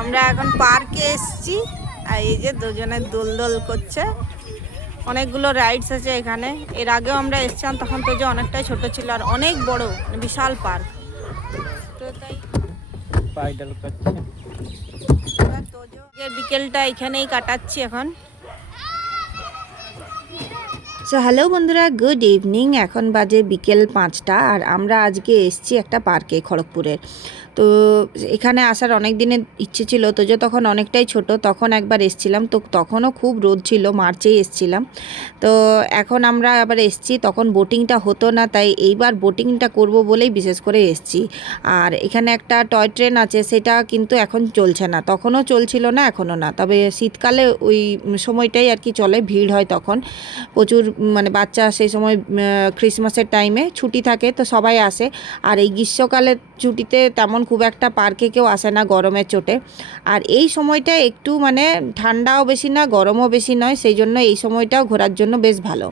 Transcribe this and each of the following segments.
আমরা এখন পার্কে এসেছি আর এই যে দুজনে দোল করছে। অনেকগুলো রাইডস আছে এখানে। এর আগেও আমরা এসেছিলাম, তখন তো যে অনেকটাই ছোট ছিল আর অনেক বড়, বিশাল পার্ক। তো তাই পাইডাল করছে। বিকেলটা এখানেই কাটাচ্ছি এখন। সো হ্যালো বন্ধুরা, গুড ইভিনিং। এখন বাজে বিকেল 5টা আর আমরা আজকে এসেছি একটা পার্কে খড়গপুরের। তো এখানে আসার অনেক দিনের ইচ্ছে ছিল। তো যে তখন অনেকটাই ছোট, তখন একবার এসেছিলাম, তো তখনও খুব রোদ ছিল, মার্চেই এসেছিলাম। তো এখন আমরা আবার এসেছি, তখন বোটিংটা হতো না, তাই এইবার বোটিংটা করব বলেই বিশেষ করে এসেছি। আর এখানে একটা টয় ট্রেন আছে, সেটা কিন্তু এখন চলছে না, তখনও চলছিল না, এখনও না। তবে শীতকালে ওই সময়টাই আর কি চলে, ভিড় হয় তখন প্রচুর, মানে বাচ্চা সেই সময় ক্রিসমাসের টাইমে ছুটি থাকে, তো সবাই আসে। আর এই গ্রীষ্মকালের ছুটিতে তেমন খুব একটা পার্কে কেউ আসে না গরমের চোটে। আর এই সময়টা একটু মানে ঠান্ডাও বেশি না, গরমও বেশি নয়, সেই জন্য এই সময়টাও ঘোরার জন্য বেশ ভালো।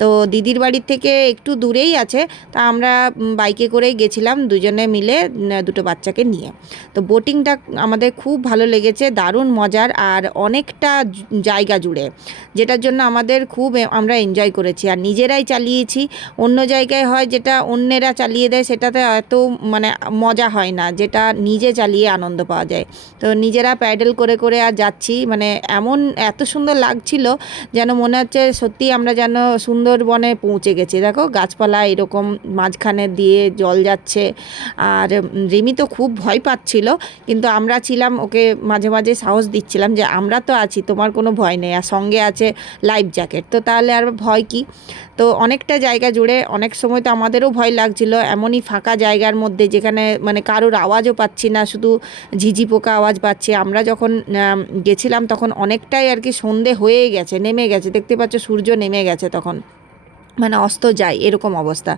তো দিদির বাড়ির থেকে একটু দূরেই আছে, তা আমরা বাইকে করেই গেছিলাম দুজনে মিলে, দুটো বাচ্চাকে নিয়ে। তো বোটিংটা আমাদের খুব ভালো লেগেছে, দারুণ মজার আর অনেকটা জায়গা জুড়ে, যেটার জন্য আমাদের খুব আমরা এনজয় করেছি আর নিজেরাই চালিয়েছি। অন্য জায়গায় হয় যেটা অন্যেরা চালিয়ে দেয়, সেটাতে এত মানে মজা হয় না, যেটা নিজে চালিয়ে আনন্দ পাওয়া যায়। তো নিজেরা প্যাডেল করে করে আর যাচ্ছি, মানে এত সুন্দর লাগছিল, যেন মনে হচ্ছে সত্যি আমরা যেন সুন্দরবনে পৌঁছে গেছি। দেখো গাছপালা এরকম মাঝখানে দিয়ে জল যাচ্ছে। আর রিমি তো খুব ভয় পাচ্ছিল, কিন্তু আমরা ছিলাম, ওকে মাঝে মাঝে সাহস দিচ্ছিলাম যে আমরা তো আছি, তোমার কোনো ভয় নেই, আর সঙ্গে আছে লাইফ জ্যাকেট, তো তাহলে আর ভয় কি। তো অনেকটা জায়গা জুড়ে অনেক সময় তো আমাদেরও ভয় লাগছিল, এমনই ফাঁকা জায়গার মধ্যে যেখানে মানে কারোর আওয়াজও পাচ্ছি না, শুধু ঝিঝি পোকা আওয়াজ পাচ্ছি। আমরা যখন গেছিলাম তখন অনেকটাই আর কি সন্ধে হয়ে গেছে, নেমে গেছে, দেখতে পাচ্ছ সূর্য নেমে গেছে তখন, মানে অস্ত যায় এরকম অবস্থা।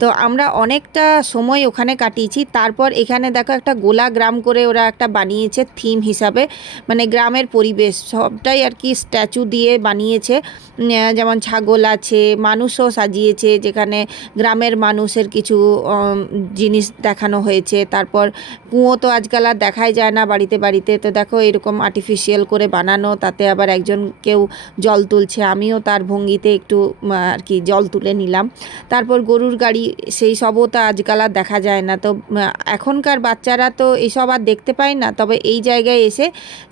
তো আমরা অনেকটা সময় ওখানে কাটিয়েছি। তারপর এখানে দেখো একটা গোলা গ্রাম করে ওরা একটা বানিয়েছে থিম হিসাবে, মানে গ্রামের পরিবেশ সবটাই আর কি স্ট্যাচু দিয়ে বানিয়েছে। যেমন ছাগল আছে, মানুষও সাজিয়েছে, যেখানে গ্রামের মানুষের কিছু জিনিস দেখানো হয়েছে। তারপর কুঁয়ো তো আজকাল আর দেখাই যায় না বাড়িতে বাড়িতে, তো দেখো এরকম আর্টিফিশিয়াল করে বানানো, তাতে আবার একজন কেউ জল তুলছে, আমিও তার ভঙ্গিতে একটু আর কি জল তুলে নিলাম। তারপর গরুর গাড়ি, সেই সবও তো আজকাল আর দেখা যায় না। তো এখনকার বাচ্চারা তো এসব আর দেখতে পায় না, তবে এই জায়গায় এসে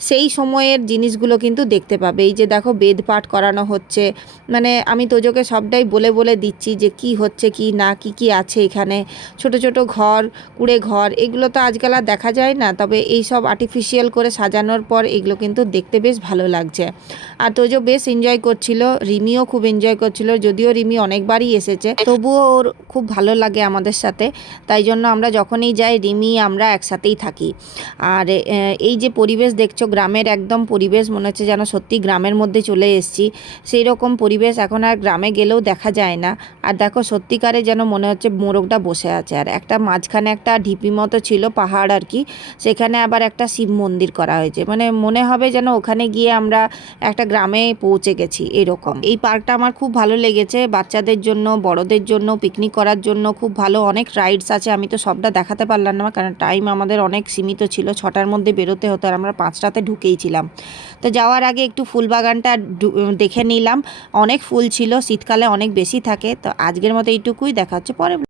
সেই সময়ের জিনিসগুলো কিন্তু দেখতে পাবে। এই যে দেখো বেদ পাঠ করানো হচ্ছে, মানে আমি তোজোকে সবটাই বলে বলে দিচ্ছি যে কি হচ্ছে কি না, কি কি আছে এখানে। ছোট ছোট ঘর, কুড়ে ঘর, এগুলো তো আজকাল আর দেখা যায় না, তবে এই সব আর্টিফিশিয়াল করে সাজানোর পর এগুলো কিন্তু দেখতে বেশ ভালো লাগছে। আর তোজো বেশ এনজয় করছিল, রিমিও খুব এনজয় করছিল, যদিও রিমি অনেকবারই এসেছে, তবুও ওর খুব ভালো লাগে আমাদের সাথে। তাই জন্য আমরা যখনই যাই রিমি আমরা একসাথেই থাকি। আর এই যে পরিবেশ দেখছো, গ্রামের একদম পরিবেশ, মনে হচ্ছে যেন সত্যি গ্রামের মধ্যে চলে এসেছি। সেই রকম পরিবেশ এখন আর গ্রামে গেলেও দেখা যায় না। আর দেখো সত্যিকারে যেন মনে হচ্ছে মোরগটা বসে আছে, আর একটা মাঝখানে একটা ঢিপি মতো ছিল পাহাড় আর কি, সেখানে আবার একটা শিব মন্দির করা হয়েছে, মানে মনে হবে যেন ওখানে গিয়ে আমরা একটা গ্রামে পৌঁছে গেছি এরকম। এই পার্কটা আমার খুব ভালো লেগেছে, বাচ্চাদের জন্য, বড়দের জন্য, পিকনিক করার জন্য খুব ভালো। অনেক রাইডস আছে, আমি তো সবটা দেখাতে পারলাম না, কারণ টাইম আমাদের অনেক সীমিত ছিল, 6টার মধ্যে বেরোতে হতো, আর আমরা 5টাতে ঢুকেই ছিলাম। তো যাওয়ার আগে একটু ফুল বাগানটা দেখে নিলাম, অনেক ফুল ছিল, শীতকালে অনেক বেশি থাকে। তো আজকের মতো এইটুকুই, দেখা হচ্ছে পরে।